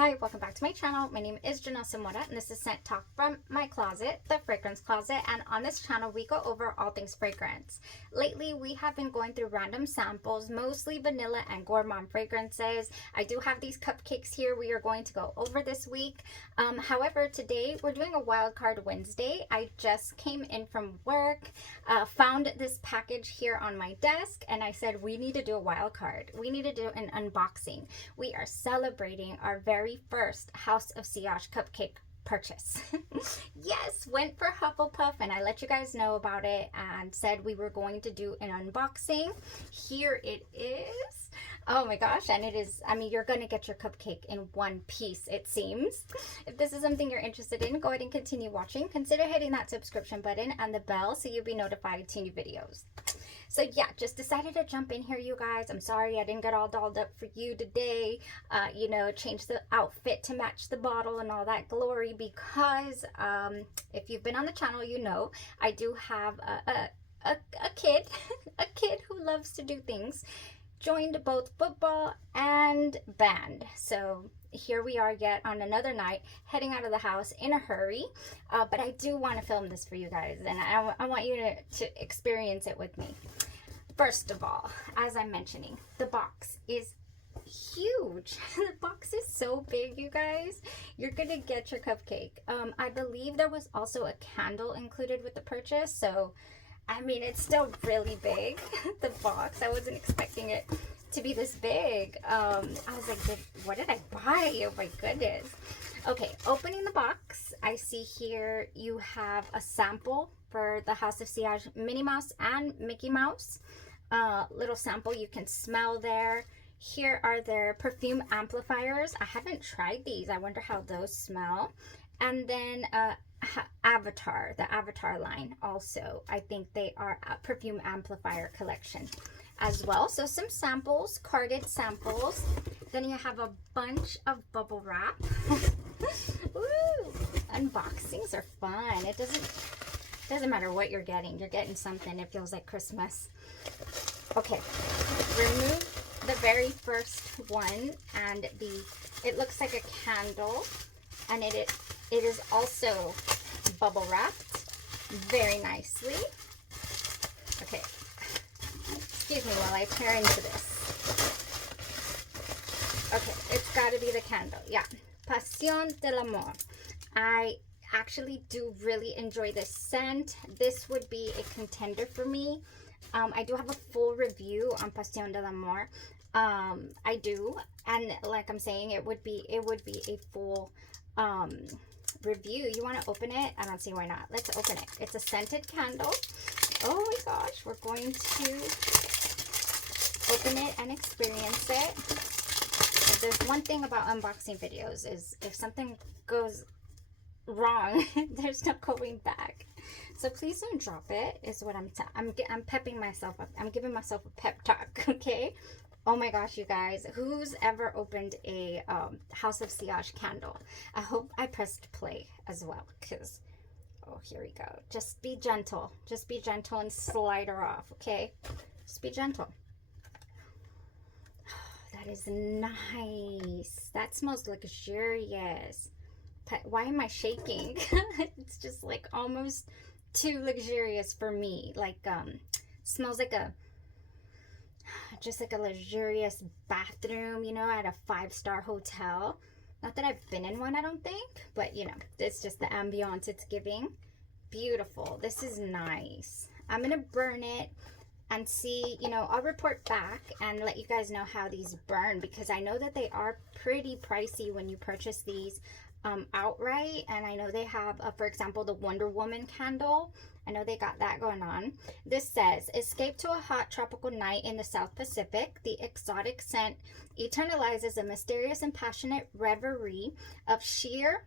Hi, welcome back to my channel. My name is Janelle Samora, and this is Scent Talk from my closet, the fragrance closet. And on this channel, we go over all things fragrance. Lately, we have been going through random samples, mostly vanilla and gourmand fragrances. I do have these cupcakes here we are going to go over this week. However, today we're doing a wildcard Wednesday. I just came in from work, found this package here on my desk, and I said, we need to do a wildcard. We need to do an unboxing. We are celebrating our very first House of Sillage cupcake purchase. Yes, went for Hufflepuff, and I let you guys know about it and said we were going to do an unboxing. Here it is. Oh my gosh, and it is, I mean, you're going to get your cupcake in one piece, it seems. If this is something you're interested in, go ahead and continue watching. Consider hitting that subscription button and the bell so you'll be notified to new videos. So yeah, just decided to jump in here, you guys. I'm sorry I didn't get all dolled up for you today. You know, change the outfit to match the bottle and all that glory because if you've been on the channel, you know I do have a kid, a kid who loves to do things. Joined both football and band. So here we are yet on another night, heading out of the house in a hurry. But I do want to film this for you guys, and I want you to experience it with me. First of all, as I'm mentioning, the box is huge. The box is so big, you guys. You're gonna get your cupcake. I believe there was also a candle included with the purchase, so I mean, it's still really big, the box. I wasn't expecting it to be this big. I was like, what did I buy? Oh my goodness. Okay, opening the box, I see here you have a sample for the House of Sillage Minnie Mouse and Mickey Mouse. Little sample you can smell there. Here are their perfume amplifiers. I haven't tried these. I wonder how those smell. And then Avatar, the Avatar line also. I think they are a perfume amplifier collection as well. So some samples, carded samples. Then you have a bunch of bubble wrap. Woo! Unboxings are fun. It doesn't matter what you're getting something. It feels like Christmas. Okay, remove the very first one, and it looks like a candle, and it is also bubble wrapped very nicely. Okay, excuse me while I tear into this. Okay, it's got to be the candle. Yeah, Passion de l'Amour. I actually do really enjoy this scent. This would be a contender for me. I do have a full review on Passion de l'Amour. I do, and like I'm saying, it would be a full review. You want to open it? I don't see why not. Let's open it. It's a scented candle. Oh my gosh, we're going to open it and experience it. If there's one thing about unboxing videos is if something goes wrong, there's no going back. So please don't drop it, is what I'm pepping myself up. I'm giving myself a pep talk, okay? Oh my gosh, you guys, who's ever opened a House of Sillage candle? I hope I pressed play as well, because, oh, here we go. Just be gentle. Just be gentle and slide her off, okay? Just be gentle. That is nice. That smells luxurious. Why am I shaking? It's just like almost too luxurious for me. Like, smells like just like a luxurious bathroom, you know, at a 5-star hotel. Not that I've been in one, I don't think, but you know, it's just the ambiance it's giving. Beautiful. This is nice. I'm gonna burn it and see, you know, I'll report back and let you guys know how these burn, because I know that they are pretty pricey when you purchase these outright. And I know they have, for example, the Wonder Woman candle. I know they got that going on. This says, escape to a hot tropical night in the South Pacific. The exotic scent eternalizes a mysterious and passionate reverie of sheer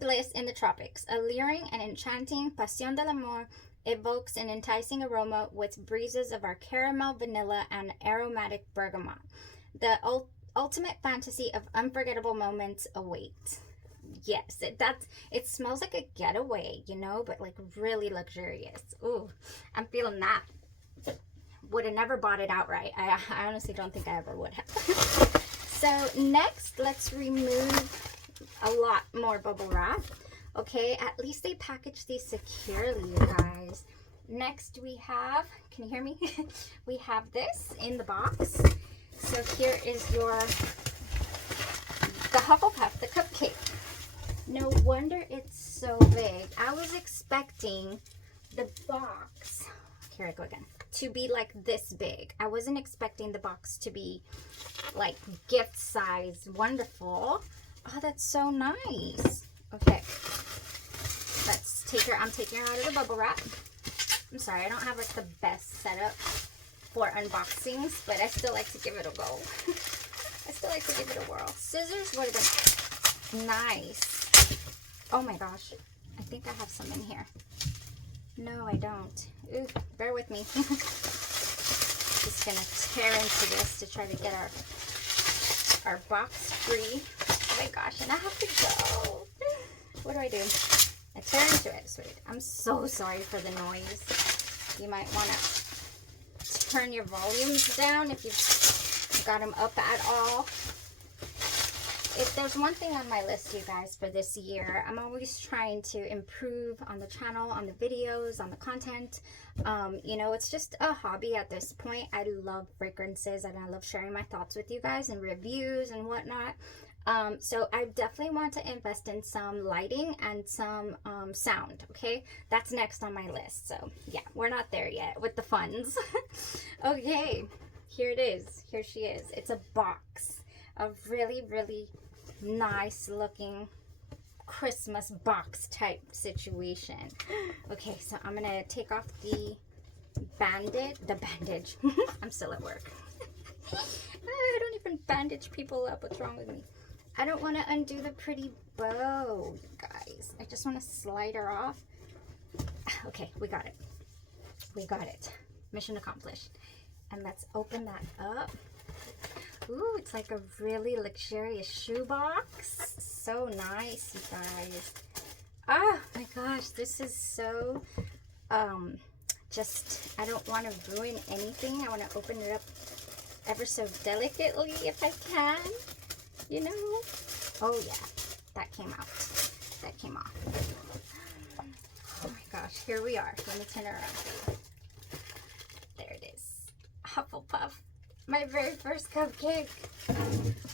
bliss in the tropics. Alluring and enchanting, Passion de l'Amour evokes an enticing aroma with breezes of our caramel, vanilla, and aromatic bergamot. The ultimate fantasy of unforgettable moments await. Yes, it smells like a getaway, you know, but like really luxurious. Ooh, I'm feeling that. Would have never bought it outright. I honestly don't think I ever would have. So next, let's remove a lot more bubble wrap. Okay, at least they package these securely, you guys. Next we have, can you hear me? We have this in the box. So here is the Hufflepuff, the cupcake. No wonder it's so big. I was expecting the box, here I go again, to be like this big. I wasn't expecting the box to be like gift size. Wonderful. Oh, that's so nice. Okay, let's take her. I'm taking her out of the bubble wrap. I'm sorry, I don't have like the best setup for unboxings, but I still like to give it a go. I still like to give it a whirl. Scissors would have been nice. Oh my gosh, I think I have some in here. No, I don't. Ooh, bear with me. Just gonna tear into this to try to get our box free. Oh my gosh, and I have to go. What do I do? I tear into it. Sweet. I'm so sorry for the noise. You might want to turn your volumes down if you've got them up at all. If there's one thing on my list, you guys, for this year, I'm always trying to improve on the channel, on the videos, on the content. You know, it's just a hobby at this point. I love fragrances and I love sharing my thoughts with you guys and reviews and whatnot. So I definitely want to invest in some lighting and some sound, okay? That's next on my list. So yeah, we're not there yet with the funds. Okay, here it is. Here she is. It's a box. A really, really nice looking Christmas box type situation. Okay, so I'm gonna take off the bandage. I'm still at work. I don't even bandage people up. What's wrong with me? I don't want to undo the pretty bow, you guys. I just want to slide her off. Okay, we got it. We got it. Mission accomplished. And let's open that up. Ooh, it's like a really luxurious shoebox. So nice, you guys. Oh my gosh, this is so, just, I don't want to ruin anything. I want to open it up ever so delicately if I can, you know. Oh yeah, that came out. That came off. Oh my gosh, here we are. Let me turn it around. There it is. Hufflepuff. My very first cupcake.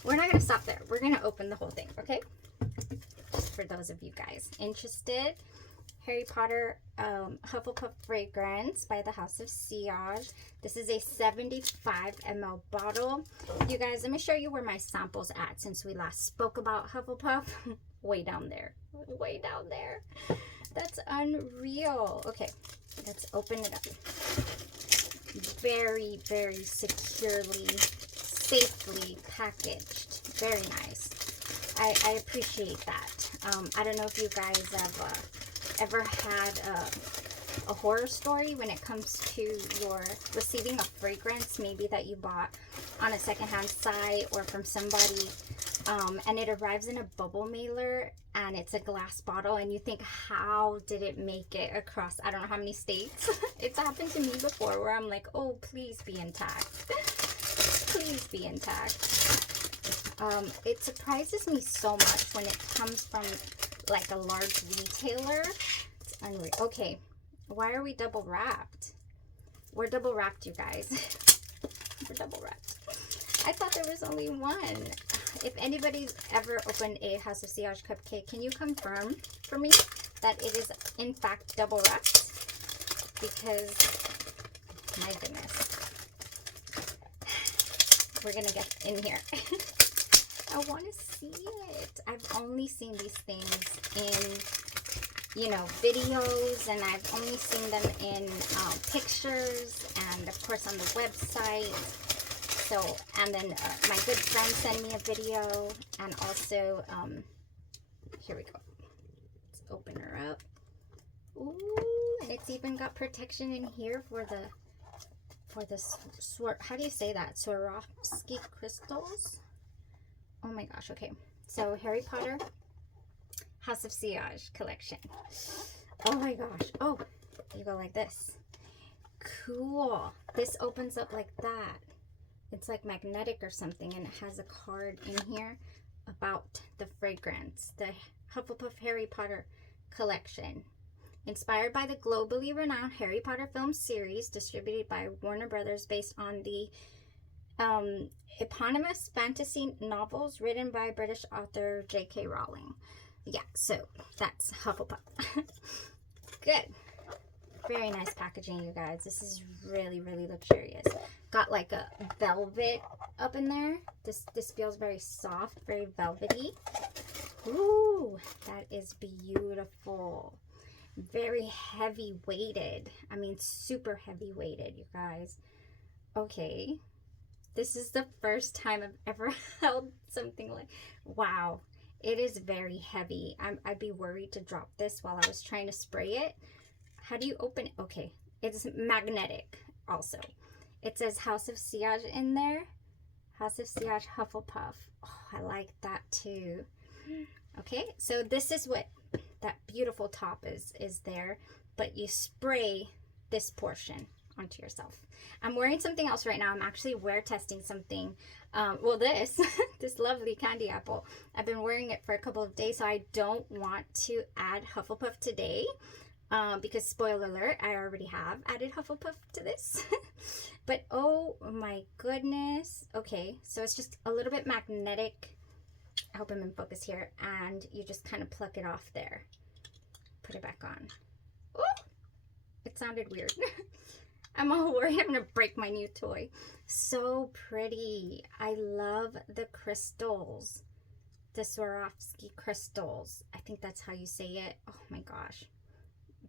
We're not going to stop there. We're going to open the whole thing, okay? Just for those of you guys interested. Harry Potter Hufflepuff fragrance by the House of Sillage. This is a 75 ml bottle. You guys, let me show you where my sample's at since we last spoke about Hufflepuff. Way down there. Way down there. That's unreal. Okay, let's open it up. Very, very securely, safely packaged. Very nice. I appreciate that. I don't know if you guys have ever had a horror story when it comes to your receiving a fragrance, maybe that you bought on a secondhand site or from somebody, and it arrives in a bubble mailer and it's a glass bottle and you think, how did it make it across I don't know how many states? It's happened to me before where I'm like, oh, please be intact. Please be intact. It surprises me so much when it comes from like a large retailer. It's unreal. Okay, why are we double wrapped? We're double wrapped, you guys. We're double wrapped. I thought there was only one. If anybody's ever opened a House of Sillage cupcake, can you confirm for me that it is in fact double wrapped? Because, my goodness, we're gonna get in here. I want to see it. I've only seen these things in, you know, videos, and I've only seen them in pictures, and of course on the website. So, and then my good friend sent me a video, and also, here we go. Let's open her up. Ooh, and it's even got protection in here for the how do you say that? Swarovski crystals. Oh my gosh, okay. So Harry Potter House of Sillage collection. Oh my gosh. Oh, you go like this. Cool. This opens up like that. it's like magnetic or something, and it has a card in here about the fragrance, the Hufflepuff Harry Potter collection. Inspired by the globally renowned Harry Potter film series distributed by Warner Brothers based on the eponymous fantasy novels written by British author J.K. Rowling. Yeah, so that's Hufflepuff. Good. Very nice packaging, you guys. This is really, really luxurious. Got like a velvet up in there. This feels very soft, very velvety. Ooh, that is beautiful. Very heavy weighted. I mean, super heavy weighted, you guys. Okay. This is the first time I've ever held something like, wow. It is very heavy. I'd be worried to drop this while I was trying to spray it. How do you open it? Okay. It's magnetic also. It says House of Sillage in there. House of Sillage Hufflepuff. Oh, I like that too. Okay, so this is what that beautiful top is there, but you spray this portion onto yourself. I'm wearing something else right now. I'm actually wear testing something. Well, this this lovely candy apple. I've been wearing it for a couple of days, so I don't want to add Hufflepuff today. Because spoiler alert, I already have added Hufflepuff to this. But oh my goodness. Okay, so it's just a little bit magnetic. I hope I'm in focus here. And you just kind of pluck it off there. Put it back on. Oh, it sounded weird. I'm all worried I'm going to break my new toy. So pretty. I love the crystals. The Swarovski crystals. I think that's how you say it. Oh my gosh.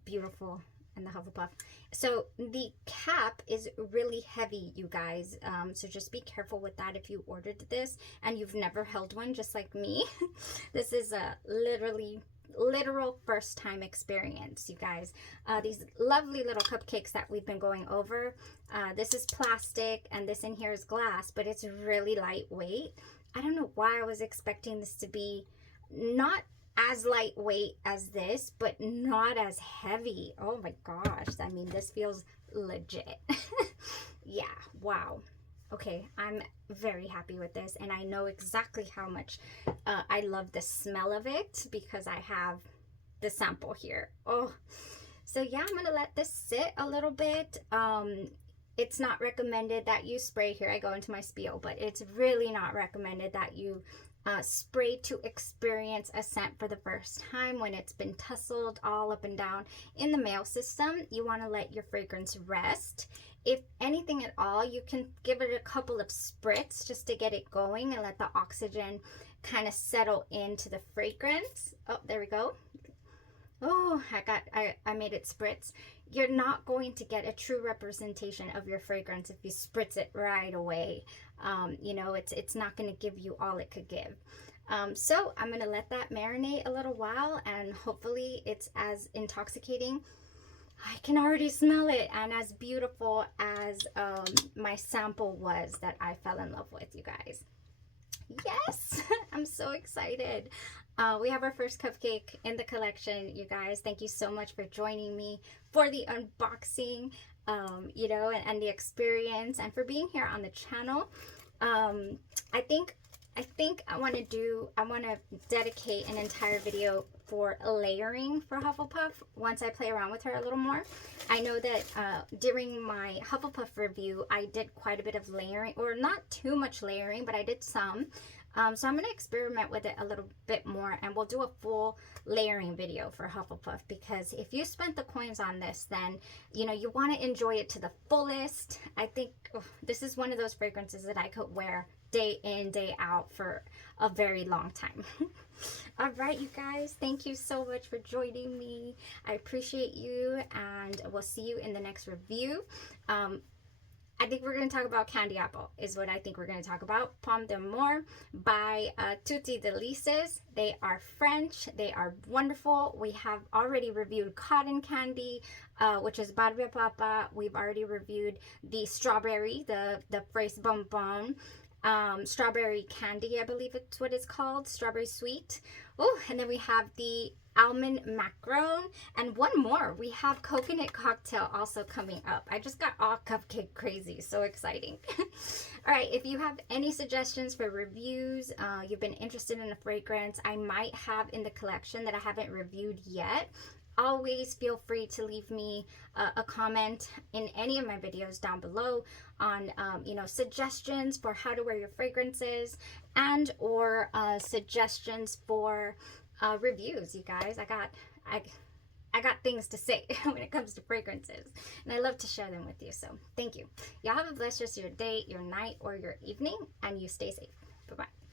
Beautiful. And the Hufflepuff. So the cap is really heavy, you guys. So just be careful with that if you ordered this and you've never held one, just like me. This is a literal first time experience, you guys. These lovely little cupcakes that we've been going over. This is plastic and this in here is glass, but it's really lightweight. I don't know why I was expecting this to be not as lightweight as this, but not as heavy. Oh my gosh. I mean, this feels legit. Yeah. Wow. Okay. I'm very happy with this. And I know exactly how much I love the smell of it because I have the sample here. Oh, so yeah, I'm going to let this sit a little bit. It's not recommended that you spray here. I go into my spiel, but it's really not recommended that you spray to experience a scent for the first time when it's been tussled all up and down in the mail system. You want to let your fragrance rest. If anything at all, you can give it a couple of spritz just to get it going and let the oxygen kind of settle into the fragrance. Oh, there we go. Oh, I made it spritz. You're not going to get a true representation of your fragrance if you spritz it right away. You know, it's not going to give you all it could give. So I'm going to let that marinate a little while, and hopefully it's as intoxicating. I can already smell it, and as beautiful as my sample was that I fell in love with, you guys. Yes, I'm so excited. We have our first cupcake in the collection, you guys. Thank you so much for joining me for the unboxing, you know, and the experience, and for being here on the channel. I think I want to dedicate an entire video for layering for Hufflepuff once I play around with her a little more. I know that during my Hufflepuff review, I did quite a bit of layering, or not too much layering, but I did some. So I'm going to experiment with it a little bit more, and we'll do a full layering video for Hufflepuff, because if you spent the coins on this, then, you know, you want to enjoy it to the fullest. I think this is one of those fragrances that I could wear day in, day out for a very long time. All right, you guys, thank you so much for joining me. I appreciate you, and we'll see you in the next review. I think we're going to talk about Candy Apple is what I think we're going to talk about. Pomme d'Amour by Tutti Delices. They are French. They are wonderful. We have already reviewed cotton candy, which is Barbe Papa. We've already reviewed the strawberry, the fraise bonbon. strawberry candy, I believe it's what it's called, strawberry sweet. Oh, and then we have the almond macaron, and one more, we have coconut cocktail also coming up. I just got all cupcake crazy, so exciting. All right, if you have any suggestions for reviews, you've been interested in a fragrance I might have in the collection that I haven't reviewed yet, always feel free to leave me a comment in any of my videos down below on you know, suggestions for how to wear your fragrances, and or suggestions for reviews. You guys, I got things to say when it comes to fragrances, and I love to share them with you. So thank you. Y'all have a blessed rest of your day, your night, or your evening, and you stay safe. Bye bye.